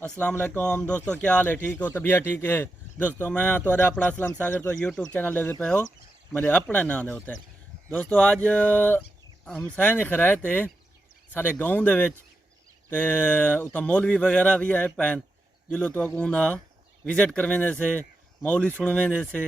अस्सलाम वालेकुम दोस्तों, क्या हाल है? ठीक हो? तबीयत ठीक है? दोस्तों मैं तो अपना असलम सागर तो यूट्यूब चैनल ले पे हो मेरे अपना नाम दे होता है। दोस्तों आज हम सैन खराए थे सारे गाँव दे विच ते उत्ता मौलवी वगैरह भी आए पैन जिलो तो उन्दा विजिट करवेंदे से मौलवी सुनवेंदे से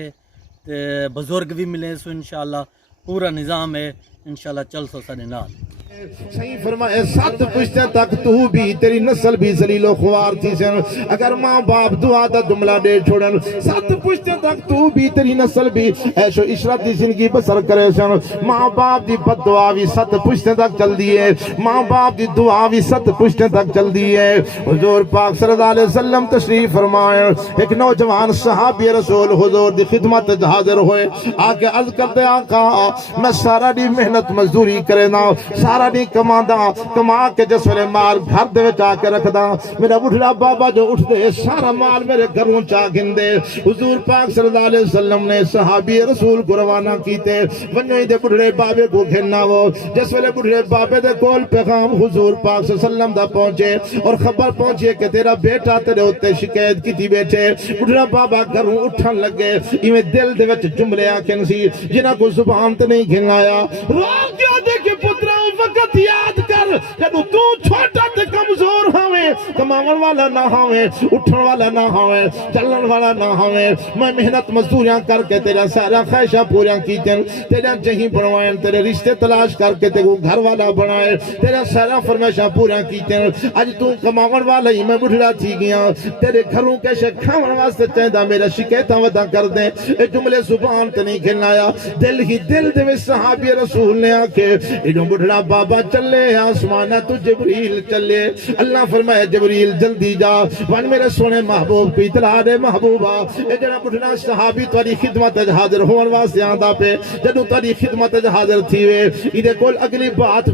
ते बुजुर्ग भी मिले सो इंशाल्लाह पूरा निज़ाम है इंशाल्लाह चल सो साडे नाल। सही फरमाया 7 पुश्ते तक तू भी तेरी नस्ल भी जलीलो ख्वार थी सन। अगर माँ बाप दुआ दा जुमला दे छोड़न 7 पुश्ते तक तू भी तेरी नस्ल भी ऐशो इशरत दी जिंदगी बसर करे सन। माँ बाप दी बददुआ भी 7 पुश्ते तक चलदी है, माँ बाप दी दुआ भी 7 पुश्ते तक चलदी है। हुजूर पाक सल्लल्लाहु अलैहि वसल्लम तशरीफ फरमाए, एक नौजवान सहाबी रसूल हुजूर दी खिदमत च हाजिर होए, आके अर्ज करते आका मैं सारा दी मेहनत मजदूरी करे ना सारा नहीं कमादा, कमा के जिस वेले माल घर दे विच आके रखदा, मेरा बुढ़ा बाबा जो उठदे सारा माल मेरे घरों चा गिनदे। हुजूर पाक सल्लल्लाहु अलैहि वसल्लम ने सहाबी रसूल को रवाना कीते, वन्ने दे बुढ़े बाबे को घेरना वो। जिस वेले बुढ़े बाबे दे कोल पैगाम हुजूर पाक सल्लल्लाहु अलैहि वसल्लम दा पहुंचे और खबर पहुंची कि तेरा बेटा तेरे उत्ते शिकायत की बैठे। बुढ़ा बाबा घरों उठन लगे, इवें दिल दे विच जुमले आखन सी जिन्हां को जुबान ते नहीं घिनाया। रोक दिया देखे पुत्रा वक्त याद कर जब तू छोटा ते कमजोर होवे, कमावन वाला ना होवे, उठन वाला ना होवे, चलन वाला ना होवे। मैं मेहनत मजदूरियां करके तेरा सारा ख्वाहिशां पूरा कीतन, तेरा जही बनवाए, तेरे रिश्ते तलाश करके तेरे घर वाला बनाए, तेरा सारा फरमाइशां पूरा कीतन। आज तू कमावन वाला ही मैं बुढ़ा थी गया, तेरे घरों कैसे खावन वास्ते चाहता मेरा शिकायत वदा कर दे। ए जुमले जुबान ते नहीं खिलाया, दिल ही दिल दे सहाबी रसूल ने आके इनो बुढ़ा बाबा चले आसमान तू जबरील चले। अल्लाह फरमाया जबरील जल्दी जा वन मेरे सोने महबूब को इतला दे महबूबा ए जड़ा बुढ़ा सहाबी तुम्हारी खिदमत च हाजिर होने वास्ते आंदा पे। जदों तुम्हारी खिदमत च हाजिर थी वे इदे कोल अगली बात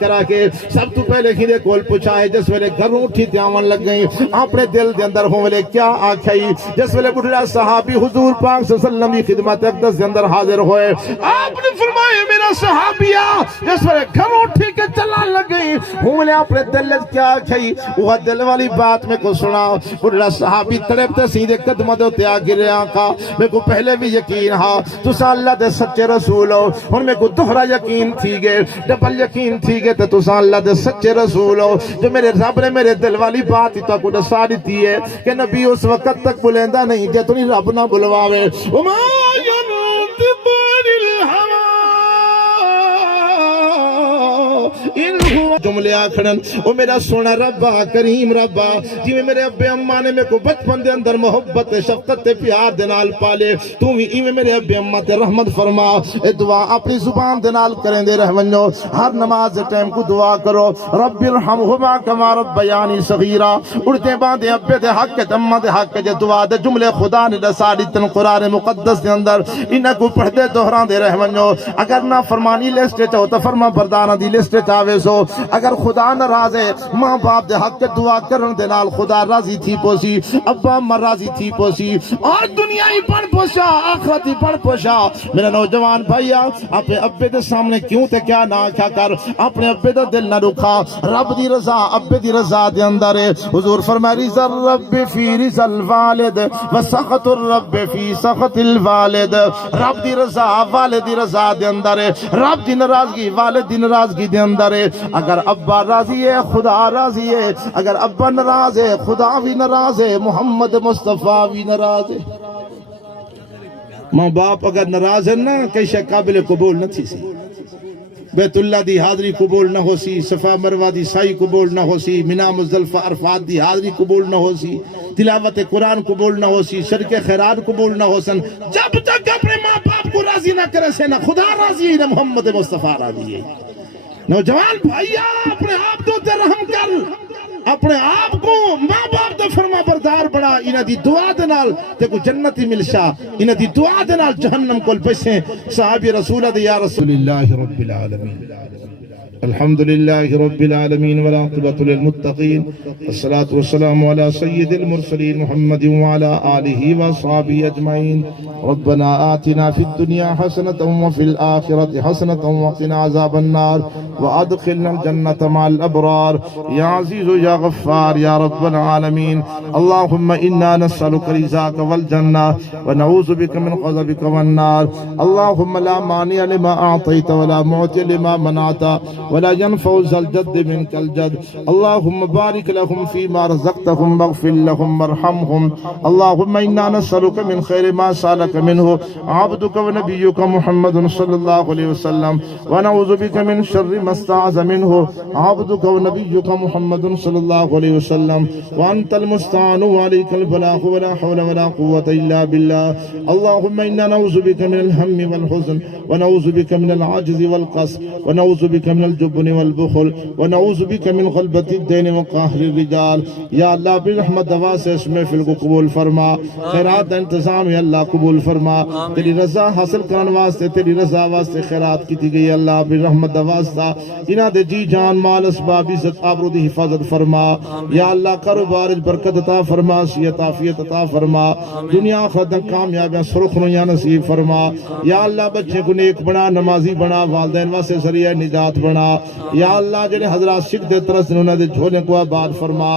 करा के सब तो पहले इदे कोल पूछाए जिस वेले घरों उठी ते आवन लग गई अपने दिल दे अंदर हो वेले क्या आखई। जिस वेले बुढ़ा सहाबी हुजूर पाक सल्लल्लाहु अलैहि वसल्लम की खिदमत अक़दस दे अंदर हाजिर होए, आपने फरमाया मेरा सहाबिया जिस वेले घरों उठी के चलान लग गई हमने अपने दिल क्या खई वह दिल वाली बात में को सुना। बुढ़ा सहाबी तड़पते सीधे कदम दे उत्ते आ गिरे आका मेरे को पहले भी यकीन हा तुसा अल्लाह दे सच्चे रसूल हो, हुन मेरे को दोहरा यकीन थी गए डबल यकीन थी गए ते तुसा अल्लाह दे सच्चे रसूल हो। जो मेरे रब ने मेरे दिल वाली बात ही तो दसा दी है कि नबी उस वक्त तक बुलेंदा नहीं जे तुनी रब ना बुलवावे। जुमले आखड़न ओ मेरा सोना रब्बा करीम रब्बा जिवें मेरे अब्बे अम्मा ने मेरे को बचपन दे अंदर मोहब्बत शफकत ते प्यार दे नाल पाले, तू भी इवें मेरे अब्बे अम्मा ते रहमत फरमा। ए दुआ अपनी जुबान दे नाल करेंदे रहवनो, हर नमाज दे टाइम को दुआ करो रब्बिरहमहुमा कमा रब्बयानी सगीरा। उड़ते बांधे अब्बे दे हक ते अम्मा दे हक जे दुआ दे जुमले खुदा ने दसा दितन कुरान मुकद्दस दे अंदर इन्हां को पढ़दे दोहरांदे रहवनो। अगर ना फरमानी लिस्ट च हो तो फरमा बरदाना दी लिस्ट च आवे सो। अगर खुदा नाराज है माँ बाप दे हक दुआ करन दे नाल खुदा राजी थी पोसी, अब्बा अम्मा राजी थी पोसी और दुनिया ही पढ़ पोसा आखिरत ही पढ़ पोसा। मेरा नौजवान भैया अपने अब्बे दे सामने क्यों ते क्या ना क्या कर, अपने अब्बे दा दिल ना रुखा, रब दी रजा अब्बे दी रजा दे अंदर है। हुजूर फरमाया रिज़ा रब्बी फी रिज़ल वालिद व सखतुर रब्बी फी सखतिल वालिद। रब दी रजा वालिद दी रजा दे अंदर है, रब दी नाराजगी वालिद दी नाराजगी दे अंदर है। अगर अब्बा राजी है खुदा राजी है, अगर अब्बा नाराज है खुदा भी नाराज है, मोहम्मद मुस्तफा भी नाराज है। माँ बाप अगर नाराज है ना कैसे काबिल कबूल न थी सी, बैतुल्ला दी हाजरी कबूल न हो सी, सफा मरवा दी साई कबूल न हो सी, मिना मुज़दलिफा अरफात दी हाजरी कबूल न हो सी, तिलावत कुरान कबूल न हो सी, शरके खैरात कबूल न हो सन। जब तक अपने माँ बाप को राजी ना करे से ना खुदा राजी है ना मोहम्मद मुस्तफा राजी है। नौजवान भैया अपने आप तो रहम कर, अपने आप को माँ बाप दा फरमा बरदार बना। इन्हां दी दुआ दे नाल ते को जन्नत ही मिलशा, इन्हां दी दुआ दे नाल जहन्नम कोल पैसे। साहबी रसूल दे या रसूलुल्लाह रब्बिल आलमीन। अल्हम्दुलिल्लाहि रब्बिल आलमीन वल आक़िबतु लिल मुत्तक़ीन अस्सलातु वस्सलामु अला सय्यिदिल मुरसलीन मुहम्मदिन व अला आलिहि व अस्हाबिहि अजमईन रब्बना आतिना फिद दुनिया हसनतन व फिल आखिरति हसनतन व क़िना अज़ाबन नार व अदखिलनल जन्नत मअल अबरार या अज़ीज़ु या गफ़्फ़ार या रब्बल आलमीन अल्लाहुम्मा इन्ना नस्अलुका रिज़ाक वल जन्नह व नऊज़ु बिका मिन ग़ज़बिका वन नार अल्लाहुम्मा ला मानिअ लिमा अअतैत व ला मुअति लिमा मनअत वला यनफ़उ ज़ल जद्द मिनकल जद्द अल्लाहुम्मा बारिक लहुम फ़ीमा रज़क़तहुम वग़फ़िर लहुम वरहमहुम अल्लाहुम्मा इन्ना नस्अलुका मिन खैरि मा सअलका मिन्हु अब्दुका व नबियुका मुहम्मदुन सल्लल्लाहु अलैहि वसल्लम व नऊज़ु बिका मिन शर्रि मा इस्तअज़ मिन्हु अब्दुका व नबियुका मुहम्मदुन सल्लल्लाहु अलैहि वसल्लम व अंतल मुस्तआनु व अलैकल बलागु व ला हौला व ला कुव्वता इल्ला बिल्लाह अल्लाहुम्मा इन्ना नऊज़ु बिका मिनल हम्मि वल हुज़्न व नऊज़ु बिका मिनल आजिज़ि वल क़स्र व नऊज़ु बिका मिनल जुब्नि वल बुख़ल व नऊज़ु बिका मिन ग़लबति द्दैन व क़हरि रिजाल या अल्लाह बिरहमत दवा से इस महफिल को कबूल फरमा खैरात का इंतज़ाम है अल्लाह कबूल फरमा तेरी रज़ा हासिल करने वास्ते तेरी रज़ा वास्ते खैरात की गई अल्लाह बिरहमत दवास्ता इन्हां दे जी जान माल असबाब इज़्ज़त आबरू दी हिफाजत फरमा या अल्लाह कारोबार च बरकत अता फरमा सियत आफियत अता फरमा दुनिया आखिरत दा कामयाबियां सुरखरुयां नसीब फरमा या अल्लाह बच्चे को नेक बना नमाजी बना वालिदैन वास्ते ज़रिया निजात बना या अल्लाह जेड़े हज़रात सिख दे तरस उन्हां दे झोले को आबाद फरमा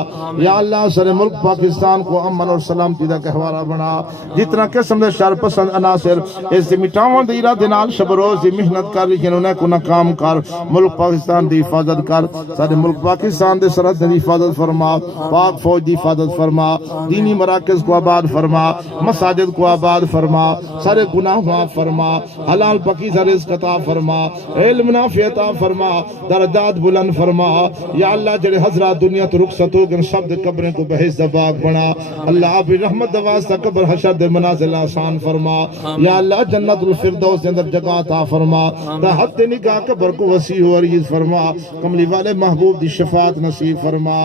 या अल्लाह सारे मुल्क पाकिस्तान को अमन और सलामती दा कहवारा बना जितना किस्म दे शर पसंद अनासर इस मिटावन दे इरादे नाल शब रोज़ दी मेहनत कर लेकिन उन्हें को नाकाम कर मुल्क पाकिस्तान दी हिफाजत कर सारे मुल्क पाकिस्तान दे सरहद दी हिफाजत फरमा पाक फौज दी हिफाजत फरमा दीनी मराकज़ को आबाद फरमा मसाजिद को आबाद फरमा सारे गुनाह माफ फरमा हलाल पकीज़ा रिज़्क़ अता फरमा इल्म नाफ़ि अता फरमा दर्जात बुलंद फरमा या अल्लाह जेड़े हज़रात दुनिया तो रुखसत हो गए सब दे कब्रें को बहिश्त दा बाग बना अल्लाह आप रहमत दा वास्ता कब्र हशर दे मनाज़िल आसान फरमा या अल्लाह जन्नतुल फिरदौस के अंदर जगह अता फरमा तहत निगाह कब्र को वसी और अरीज़ फरमा कमली वाले महबूब दी शफात नसीब फरमा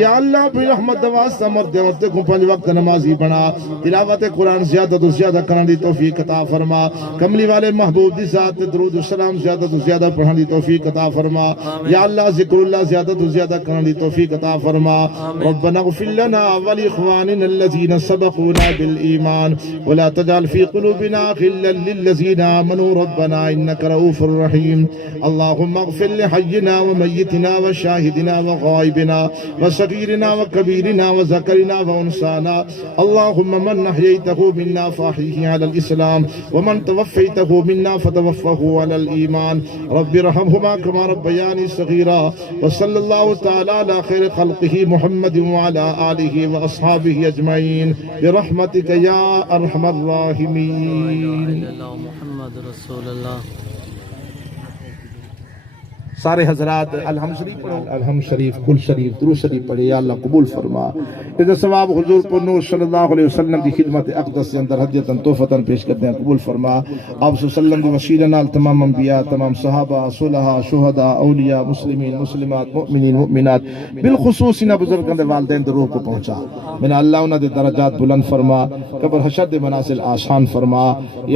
या अल्लाह भी रहमत दा वास्ता मरदे वक्त को पांच वक्त नमाजी बना तिलावत कुरान ज़्यादा तो ज़्यादा करने दी तौफीक अता फरमा कमली वाले महबूब दी ज़ात ते दुरूद व सलाम ज़्यादा तो ज़्यादा पढ़ने दी तौफीक अता फरमा या अल्लाह ज़िक्रुल्लाह ज़्यादा तो ज़्यादा करने दी तौफीक अता फरमा रब्बना इग़फिर लना व लिइख़वानिना अल्लज़ीना सबक़ूना बिल ईमान व ला तजअल फ़ी क़ुलूबिना ग़िल्लन लिल्लज़ीना आमनू रब्बना इन्नका रऊफ़ुर रहीम अल्लाहुम्मा इग़फिर लिहय्यिना व मय्यितिना व शाहिदिना व गायबिना व सगीरिना व कबीरिना व ज़करिना व उन्साना अल्लाहुम्मा मन अहयैतहु मिन्ना फ़अहयिही अलल इस्लाम व मन तवफ़्फ़ैतहु मिन्ना फ़तवफ़्फ़हु अलल ईमान रब्बिरहमहुमा कमा रब्बयानी सगीरा व सल्लल्लाहु तआला अला खैरि ख़ल्क़िही मुहम्मदिन व अला आलिहि व अस्हाबिहि अजमईन बिरहमतिका या अरहमर राहिमीन। सारे हजरात अलहम शरीफ पढ़ो अलहम शरीफ कुल शरीफ दुरूद शरीफ पढ़े या अल्लाह कबूल फरमा इधर सवाब हुजूर पर नूर सल्लल्लाहु अलैहि वसल्लम की खिदमत अक़दस के अंदर हदियतन तोहफतन पेश करते हैं कबूल फरमा आप सल्लल्लाहु अलैहि वसीला नाल तमाम अंबिया तमाम सहाबा सुलहा शुहदा औलिया मुस्लिमीन मुस्लिमात मुमिनीन मुमिनात बिलखुसूस इन बुजुर्गों दे वालिदैन दे रूह को पहुंचा मैंने अल्लाह उन्हां दे दर्जात बुलंद फरमा कब्र हशर दे मनासिल आसान फरमा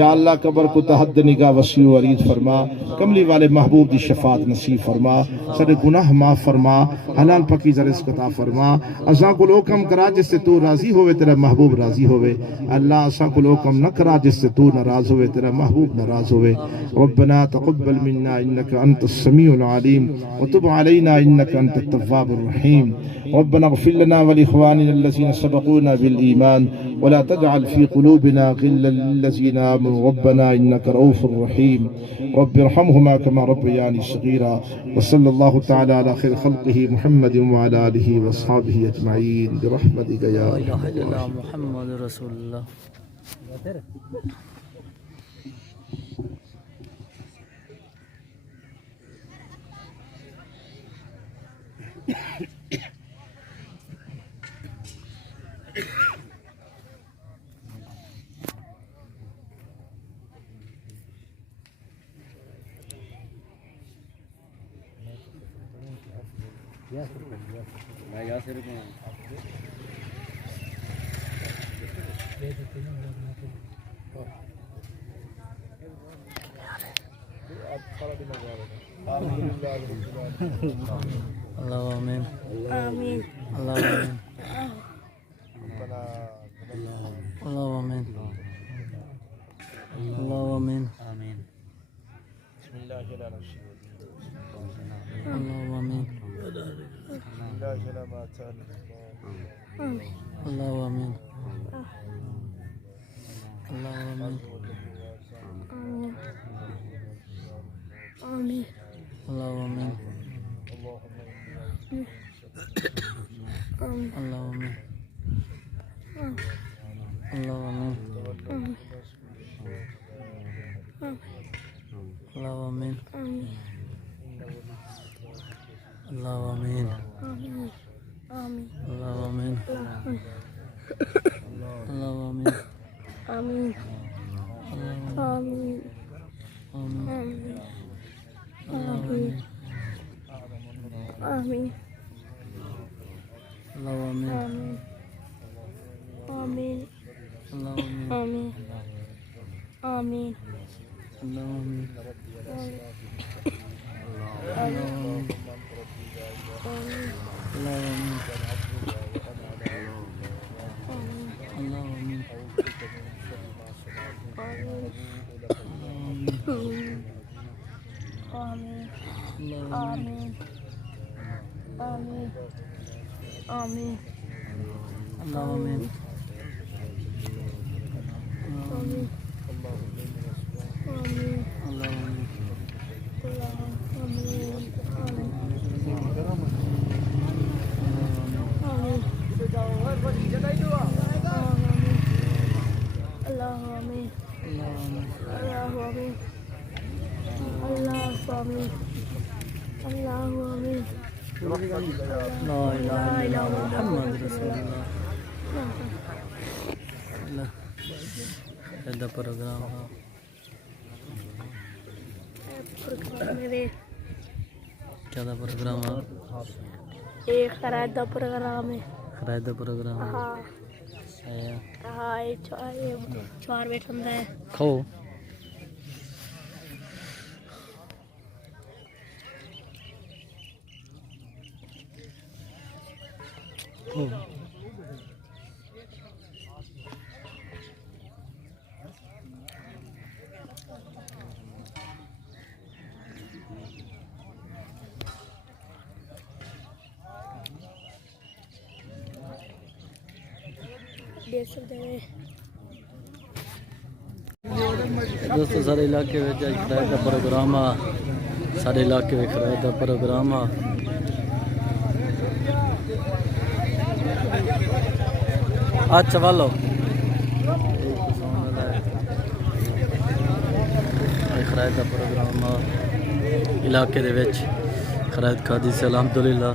या अल्लाह कब्र को तहद निगाह वसी व अरीज फरमा कमली वाले महबूब दी शफात नसीब फरमा सारे गुनाह माफ फरमा हलाल पकीज़ा रिज़्क़ अता फरमा असा को हुक्म करा जिससे तू राजी होवे तेरा महबूब राजी होवे अल्लाह असा को हुक्म न करा जिससे तू नाराज होवे तेरा महबूब नाराज होवे रब्बना तक़ब्बल मिन्ना इन्नका अंतस समीउल अलीम व तुब अलैना इन्नका अंतत तव्वाबुर रहीम रब्बना इग़फिर लना व लिइख़वानिना अल्लज़ीना सबक़ूना बिल ईमान व ला तजअल फ़ी क़ुलूबिना ग़िल्लन लिल्लज़ीना आमनू रब्बना इन्नका रऊफ़ुर रहीम रब्बिरहमहुमा कमा रब्बयानी सग़ीरा व सल्लल्लाहु तआला अला खैरि ख़ल्क़िही मुहम्मदिन व अला आलिहि व अस्हाबिहि अजमईन बिरहमतिका या मुहम्मद रसूलुल्लाह। अल्लाह आमीन आमीन अल्लाह आमीन अल्लाह आमीन अल्लाह आमीन आमीन अल्लाह आमीन आमीन अल्लाह आमीन अल्लाह आमीन आमीन अल्लाह आमीन आमीन अल्लाह आमीन अल्लाह आमीन अल्लाह आमीन अल्लाह आमीन आमीन आमीन अल्लाह आमीन अल्लाह आमीन आमीन आमीन आमीन आमीन आमीन अल्लाह आमीन आमीन अल्लाह आमीन आमीन आमीन अल्लाह आमीन अल्लाह आमीन अल्लाह आमीन आमीन आमीन आमीन अल्लाह आमीन आमीन आमीन अल्लाह आमीन ला इलाहा इल्लल्लाह मुहम्मद रसूलुल्लाह अल्लाह ऐदा प्रोग्राम मेरे क्या दा प्रोग्राम है एक खराब दा प्रोग्राम है खराय दा प्रोग्राम है हाँ आया हाँ ये चार बैठन है खाओ खाओ देख सकते हैं दोस्तों सारे इलाके में खराय का प्रोग्राम आ सारे इलाके में खराय का प्रोग्राम आ अच्छा वालो खराय का प्रोग्राम आ इलाके दे विच खरायत खादी से अल्हम्दुलिल्लाह